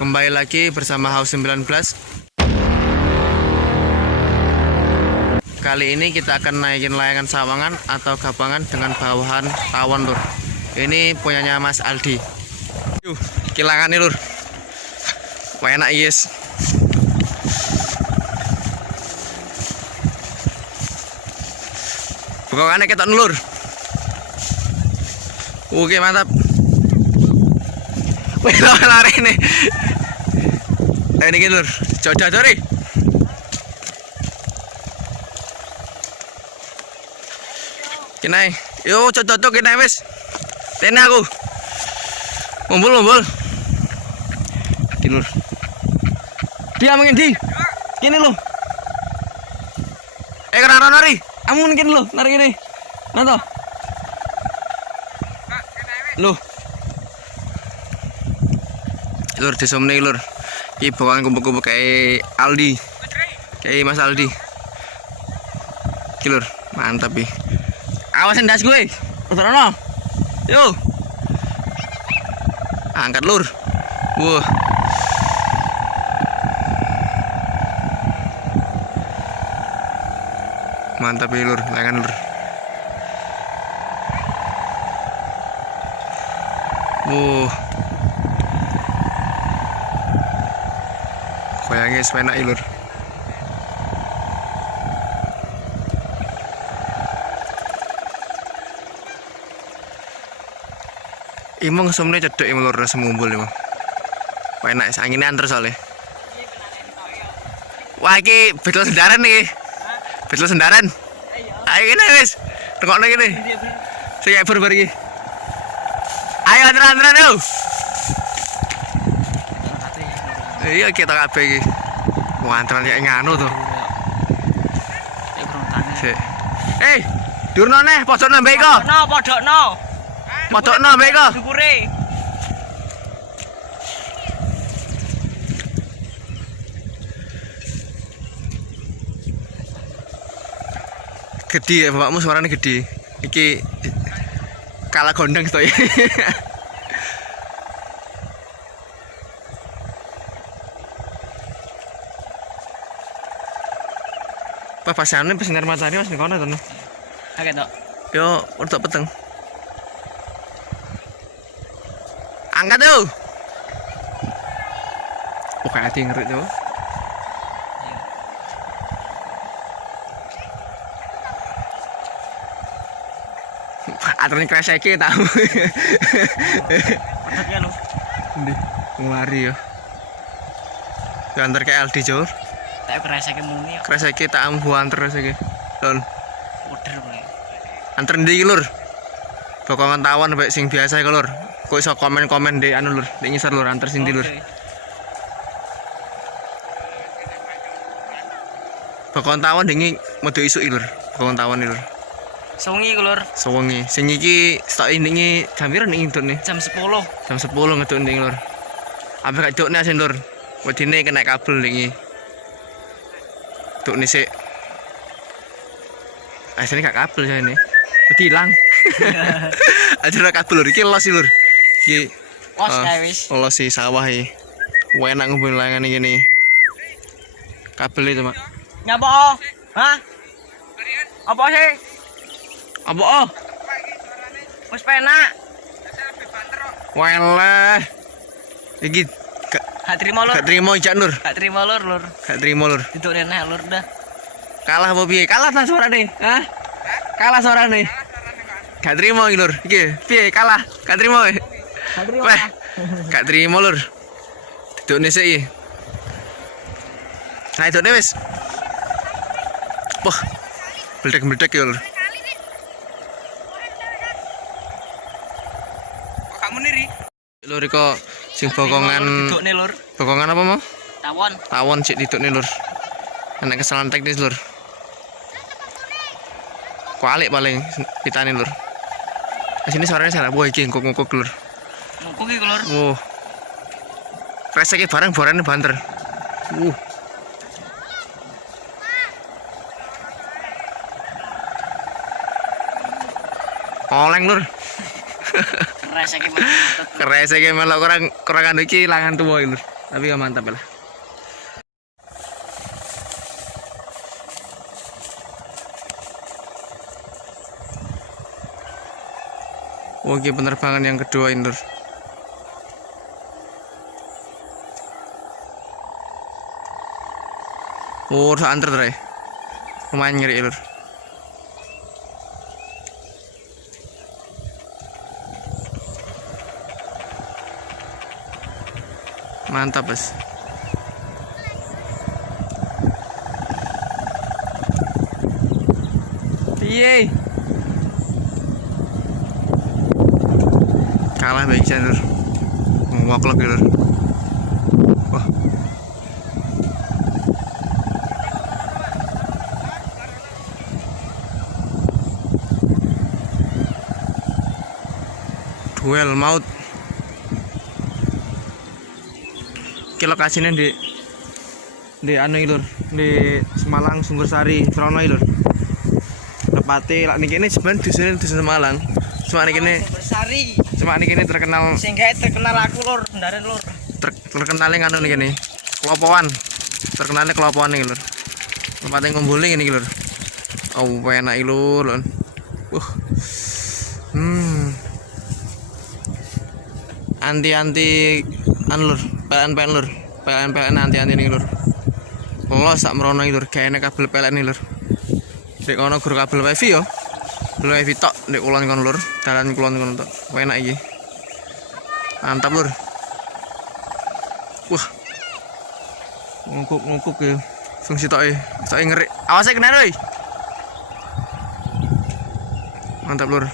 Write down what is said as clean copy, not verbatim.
Kembali lagi bersama House 19. Kali ini kita akan naikin layangan sawangan atau gabangan dengan bawahan tawon lur. Ini punyanya Mas Aldi. Yuh, kilangan nih lur. Wah enak yes. Bukannya ketok lur. Oke mantap. Wih lari nih. Ini lur. Jodoh nih. Kinai, yo cocok kinai wes. Tene aku. Mumbul. Lur. Dia mungkin di. Kini lo. Kenapa nari? Amun kini lo, nari ini. Nanto. Lo. Lur disomne lur. Iki bawang kumpul-kumpul kayak Aldi. Kayak Mas Aldi. Iki lur, mantap iki. Awasin das gue. Utrono. Yo. Angkat lur. Wah. Mantap ya lur, layangan lur. Koyangnya sepenak ya lur. Imong semene cedek imong lur semumbul imong. Enak angine anter soalnya. Wah iki betul sendaran nih. Betul sendaran. Ayo kene wis. Tekokno kene. Sing bar iki. Ayo anter-anteran yo. Iya kita kabeh iki. Mau anteran kayak nganu to. Durno neh pojokno mbek iko. Podokno. Podokno mbek iko. Dukure. Gede ya bapakmu suaranya gede. Iki kalah gondeng to ya. Pasane sinar matahari Mas ning kono to. Oke, Tok. Yo, untuk peteng. Angkat tuh. Oh, kayak hati ngeri tuh. Aturan kerasa iki tahu. Pedotnya lu. Ndi, ngelari yo. Yo antar ke Aldi Jor. Tak kerasa ke muni ya. Kerasa iki tak ambu anter iki. Lon. Uder mulai. Anter ndi iki lur? Bokongan tawon mbek sing biasa iki lur. Kok iso komen-komen di anu lur, di ngisor lur anter sindi lur. Bokongan tawon dingi metu isuk iki lur. Bokongan tawon iki lur. Sungi ku lur. Sewengi. Sing iki stok indinge jam piro ning intune? Jam 10. Jam 10 ngeduk nding lur. Ampe gak dukne asin lur. Wedine kena kabel iki. Dukne sik. Asine gak kabel jane. Wedi ilang. Ajara kabel lur iki los lur. Iki Los kae wis. los si sawah iki. Enak ngumpul layangan iki ngene. Kabel itu, Mak. Nyapa? Hah? Apa sih? Apa oh? Wis penak. Walah. Iki Gak terima lur. gak trimo ijak lur. Gak terima lur. Gak trimo lur. Duduk nenek lur dah. Kalah apa piye? Kalah ta suarane? Hah? Kalah suarane. Gak trimo iki lur. Iki piye kalah? Gak trimo. Gak terima. Wah. Gak trimo lur. Dudukne sik iki. Nah, dudukne wis. Wah. Meledak-meledak ya lur. Kok kamu niri? Lur kok sing bokongan Dudukne lur. bokongan apa mau? Tawon. Tawon sik didukne lur. Enak kesalahan teknis lur. Kualik paling pitane lur. Sini suaranya salah boy iki ngkuk-ngkuk lur. Ngkuk iki lur. Wuh. Kreseke barang borane banter. Oleng lur. Keres iki mah. Keres iki melok kurang anu iki langan tuwa iki lur. Tapi ya mantap lah. Oke, penerbangan yang kedua ini, Lur. Oh, udah antar Dre. Lumayan ngeri, Lur. Mantap, Bos. Yeay. Kalah baiknya, Lur. Ngoklok, Lur. Wah. Duel maut. Ki lokasinya di anu Lur, di Semalang Sunggursari, Trono Lur. Tepate lak niki sebenarnya dusun Semalang. Cuma niki Bersari. Cuma niki terkenal Sehingga terkenal aku Lur, ndaren Lur. Terkenalnya nganu niki Kelopoan. Terkenalnya Kelopoan nih Lur. Tempatnya ngumpulin ini Lur. Oh, enak Lur. Anti anu Lur, PLN Lur. PLN anti nih Lur. Los sak merono Lur, gaene kabel PLN nih Lur. Dek ono guru kabel wifi yo. Kabel wifi tok ndek kulon kon Lur. Dalan kulon kon tok. Enak iki. Mantap Lur. Wah. Ngukuk ya. Fungsi toke. Toke ngeri. Awas kena oi. Mantap Lur.